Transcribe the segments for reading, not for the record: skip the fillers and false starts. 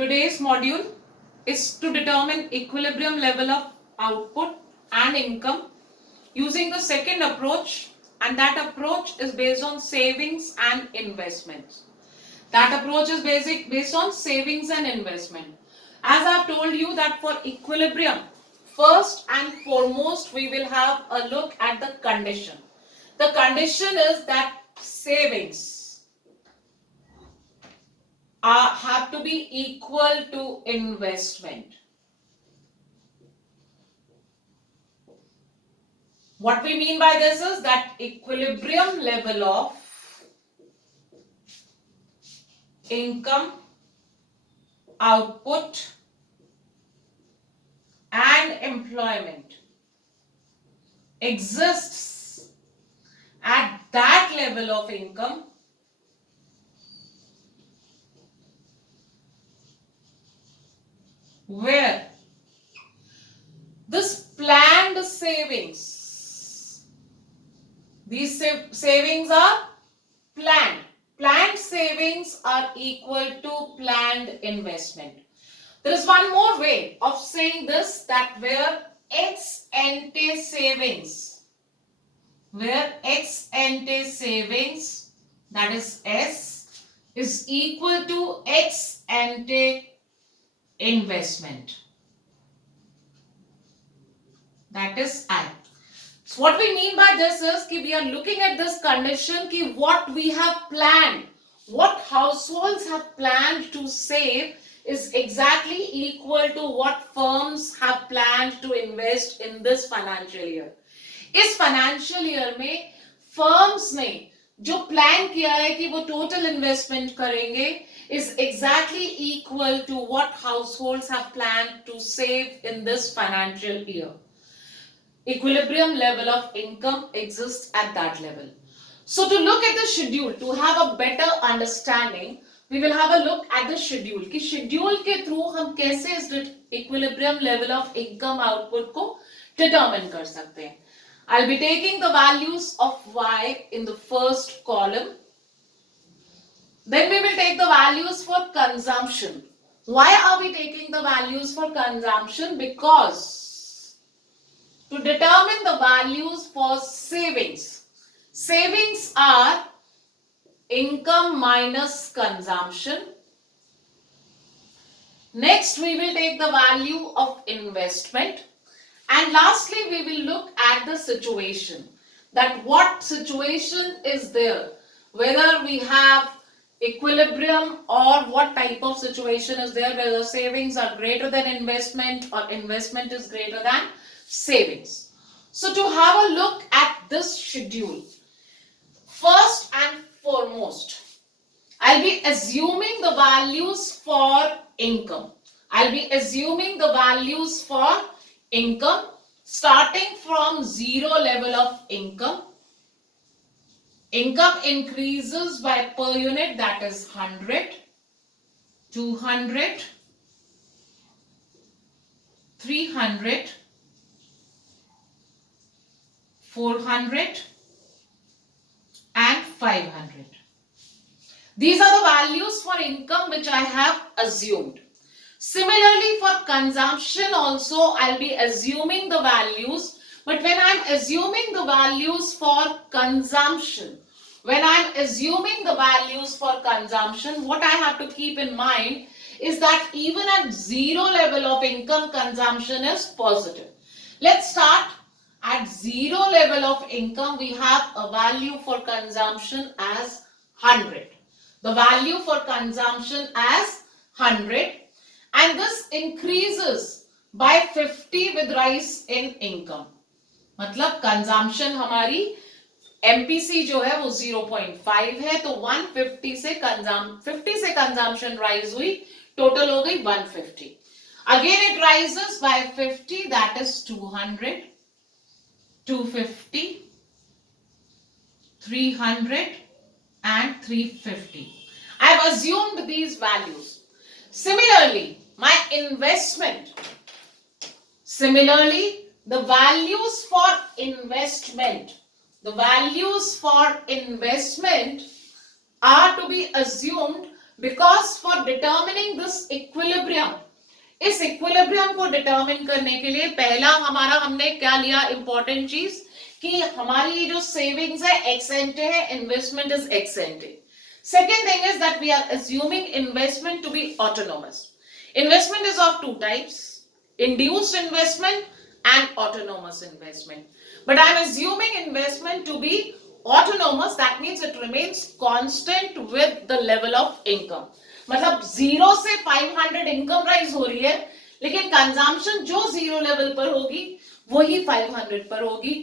Today's module is to determine equilibrium level of output and income using the second approach, and that approach is based on savings and investments. That approach is based on savings and investment. As I have told you that for equilibrium, first and foremost we will have a look at the condition. The condition is that savings have to be equal to investment. What we mean by this is that equilibrium level of income, output and employment exists at that level of income where this planned savings, these savings are planned. Planned savings are equal to planned investment. There is one more way of saying this, that where ex ante savings, that is S, is equal to ex ante investment, that is I. So what we mean by this is that we are looking at this condition कि what we have planned, what households have planned to save is exactly equal to what firms have planned to invest in this financial year. इस financial year में firms ने जो plan किया है कि वो total investment करेंगे is exactly equal to what households have planned to save in this financial year. Equilibrium level of income exists at that level. So to look at the schedule, to have a better understanding, we will have a look at the schedule. कि schedule के through हम कैसे इस equilibrium level of income output को determine कर सकते हैं. I'll be taking the values of Y in the first column. Then we will take the values for consumption. Why are we taking the values for consumption? Because to determine the values for savings, savings are income minus consumption. Next, we will take the value of investment. And lastly, we will look at the situation. That what situation is there. Whether we have equilibrium or what type of situation is there. Whether savings are greater than investment or investment is greater than savings. So to have a look at this schedule, first and foremost, I'll be assuming the values for income. I'll be assuming the values for income starting from zero level of income. Income increases by per unit, that is 100, 200, 300, 400 and 500. These are the values for income which I have assumed. Similarly, for consumption also I'll be assuming the values, but when I'm assuming the values for consumption, what I have to keep in mind is that even at zero level of income, consumption is positive. Let's start at zero level of income. We have a value for consumption as 100. The value for consumption as 100. And this increases by 50 with rise in income. मतलब consumption हमारी MPC जो है वो 0.5 है, तो 150 से 50 से consumption rise हुई, total हो गई 150. Again it rises by 50, that is 200, 250, 300 and 350. I have assumed these values. Similarly, my investment. Similarly, the values for investment. The values for investment are to be assumed Because for determining this equilibrium, इस equilibrium को determine करने के लिए पहला हमारा हमने क्या लिया इंपॉर्टेंट चीज कि हमारी ये जो सेविंग्स है एक्स एंटे है, investment is x एंटे. Second thing is that we are assuming investment to be autonomous. Investment is of two types, induced investment and autonomous investment. But I am assuming investment to be autonomous, that means it remains constant with the level of income. मतलब 0 से 500 income rise हो रही है, लेकिन consumption जो 0 level पर होगी वही 500 पर होगी.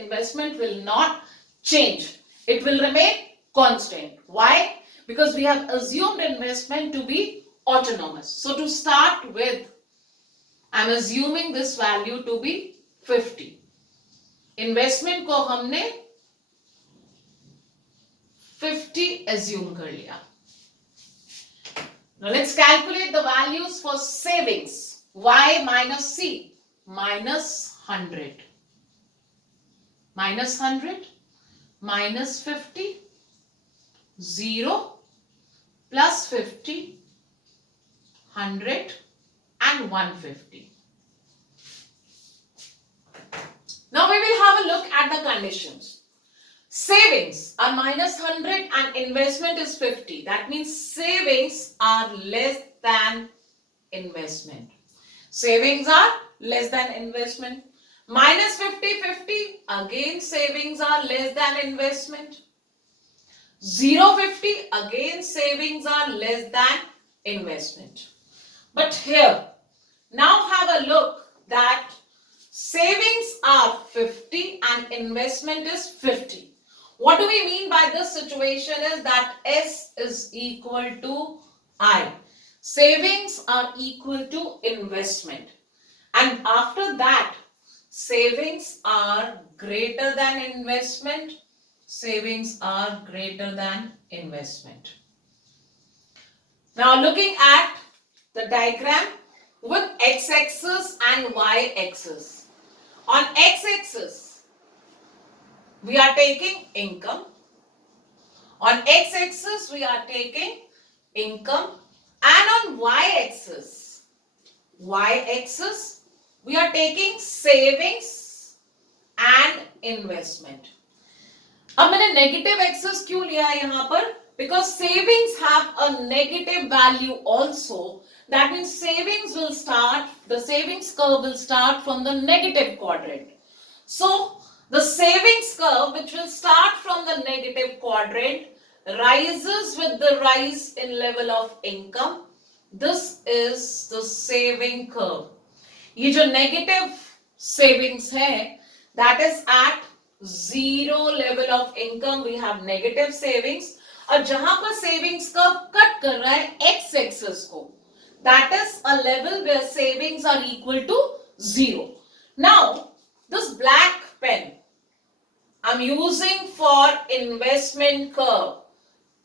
Investment will not change, it will remain constant. Why? Because we have assumed investment to be autonomous. So to start with, I'm assuming this value to be 50. Investment को हमने 50 assume कर लिया. Now let's calculate the values for savings. Y minus C minus 100. Minus 100 minus 50. 0 plus 50, 100 and 150. Now we will have a look at the conditions. Savings are minus 100 and investment is 50. That means savings are less than investment. Savings are less than investment. Minus 50, 50. Again savings are less than investment. 0.50, again savings are less than investment. But here, now have a look that savings are 50 and investment is 50. What do we mean by this situation is that S is equal to I. Savings are equal to investment. And after that, savings are greater than investment. Savings are greater than investment. Now looking at the diagram with x-axis and y-axis. On x-axis, we are taking income. On x-axis, we are taking income. And on y-axis, we are taking savings and investment. अब मैंने negative access क्यों लिया है यहाँ पर? Because savings have a negative value also. That means savings will start, the savings curve will start from the negative quadrant. So the savings curve which will start from the negative quadrant rises with the rise in level of income. This is the saving curve. ये जो negative savings है, that is at 0 level of income we have negative savings. और जहां पर savings curve cut कर रहा है x axis को, that is a level where savings are equal to 0. Now this black pen I'm using for investment curve.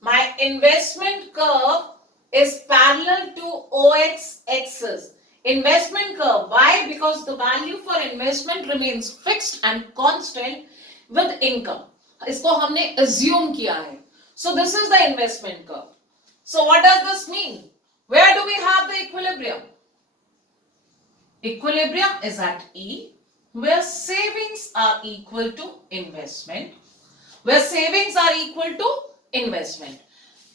My investment curve is parallel to OX axis. Investment curve. Why? Because the value for investment remains fixed and constant with income. इसको हमने assume किया है. So this is the investment curve. So what does this mean? Where do we have the equilibrium? Equilibrium is at E, where savings are equal to investment. Where savings are equal to investment.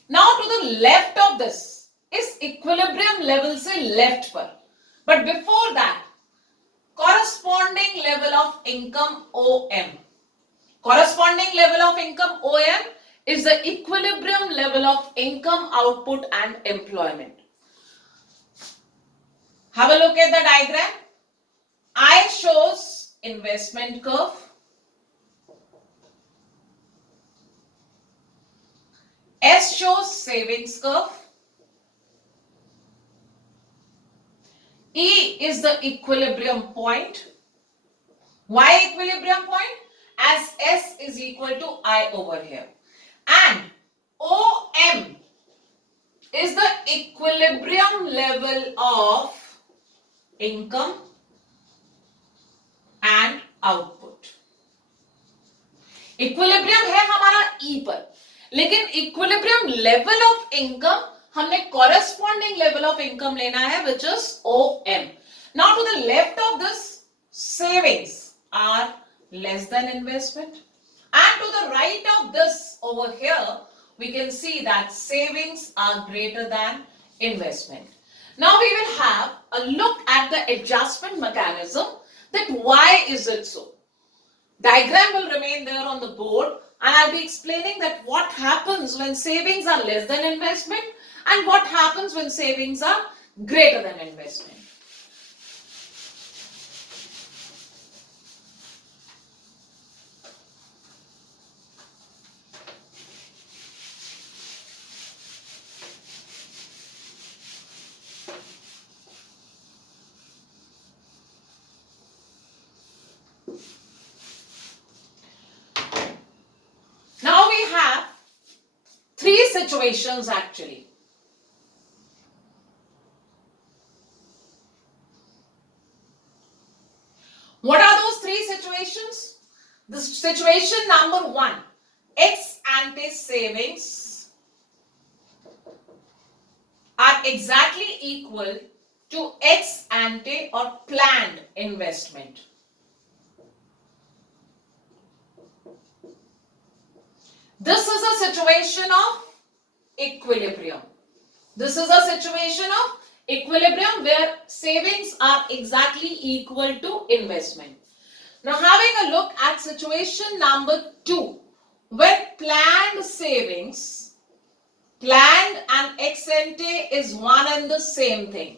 Now to the left of this is equilibrium level से left पर. But before that, corresponding level of income OM. Corresponding level of income OM is the equilibrium level of income, output and employment. Have a look at the diagram. I shows investment curve. S shows savings curve. E is the equilibrium point. Why equilibrium point? As S is equal to I over here. And OM is the equilibrium level of income and output. Equilibrium है हमारा E पर, लेकिन equilibrium level of income हमने corresponding level of income लेना है, which is OM. Now to the left of this, savings are less than investment, and to the right of this over here, we can see that savings are greater than investment. Now we will have a look at the adjustment mechanism, that why is it so. Diagram will remain there on the board, and I'll be explaining that what happens when savings are less than investment and what happens when savings are greater than investment. Now we have three situations actually. What are those three situations? The situation number one, ex ante savings are exactly equal to ex ante or planned investment. This is a situation of equilibrium. This is a situation of equilibrium where savings are exactly equal to investment. Now having a look at situation number 2, where planned savings, planned and ex ante is one and the same thing.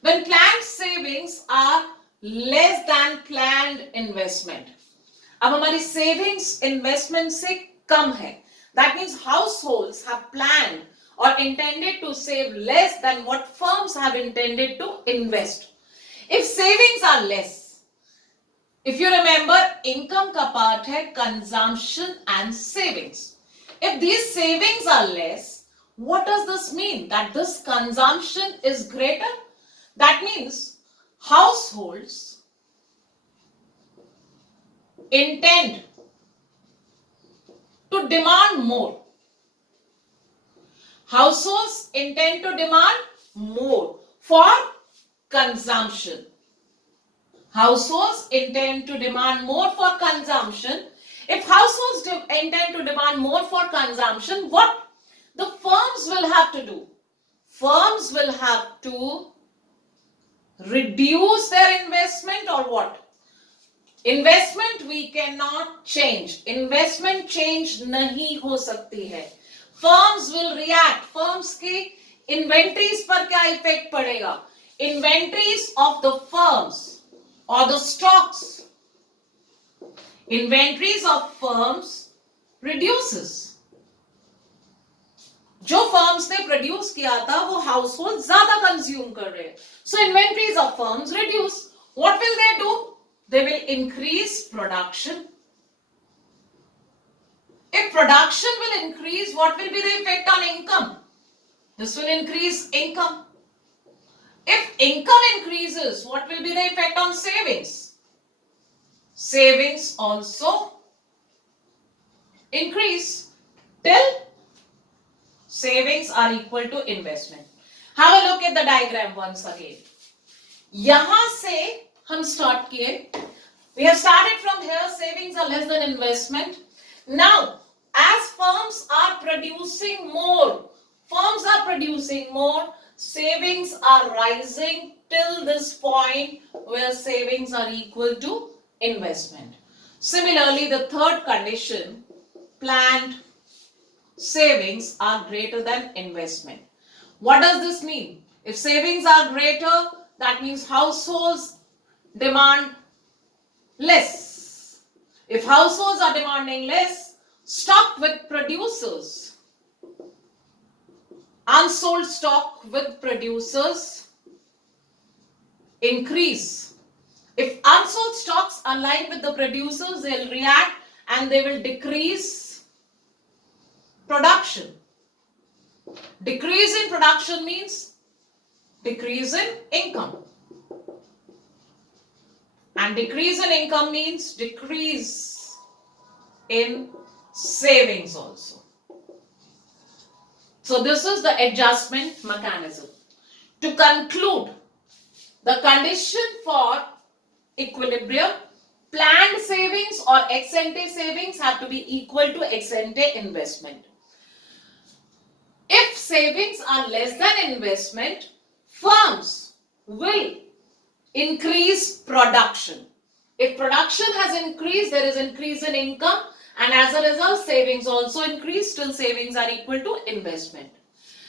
When planned savings are less than planned investment, अब हमारी savings investment से कम है. That means households have planned or intended to save less than what firms have intended to invest. If savings are less, if you remember, income का part है consumption and savings. If these savings are less, what does this mean? That this consumption is greater? That means households intend to demand more. Households intend to demand more for consumption. Households intend to demand more for consumption. If households intend to demand more for consumption, what the firms will have to do? Firms will have to reduce their investment or what? Investment we cannot change. Investment change नहीं हो सकती है. Firms will react. Firms की inventories पर क्या effect पड़ेगा? Inventories of the firms or the stocks. Inventories of firms reduces. जो firms ने produce किया था वो household ज़्यादा consume कर रहे हैं. So inventories of firms reduce. What will they do? They will increase production. If production will increase, what will be the effect on income? This will increase income. If income increases, what will be the effect on savings? Savings also increase till savings are equal to investment. Have a look at the diagram once again. यहाँ से हम start किए. We have started from here. Savings are less than investment. Now, as firms are producing more, savings are rising till this point where savings are equal to investment. Similarly, the third condition, planned savings are greater than investment. What does this mean? If savings are greater, that means households demand less. If households are demanding less, stock with producers, unsold stock with producers increase. If unsold stocks align with the producers, they'll react and they will decrease production. Decrease in production means decrease in income. And decrease in income means decrease in savings also. So this is the adjustment mechanism. To conclude, the condition for equilibrium, planned savings or ex ante savings have to be equal to ex ante investment. If savings are less than investment, firms will increase production. If production has increased, there is increase in income, and as a result, savings also increase till savings are equal to investment.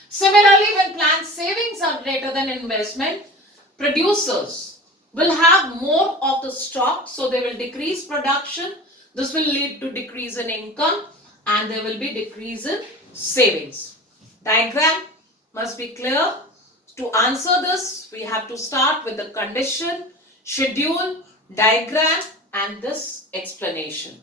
Similarly, when planned savings are greater than investment, producers will have more of the stock, so they will decrease production. This will lead to decrease in income, and there will be decrease in savings. Diagram must be clear. To answer this, we have to start with the condition, schedule, diagram, and this explanation.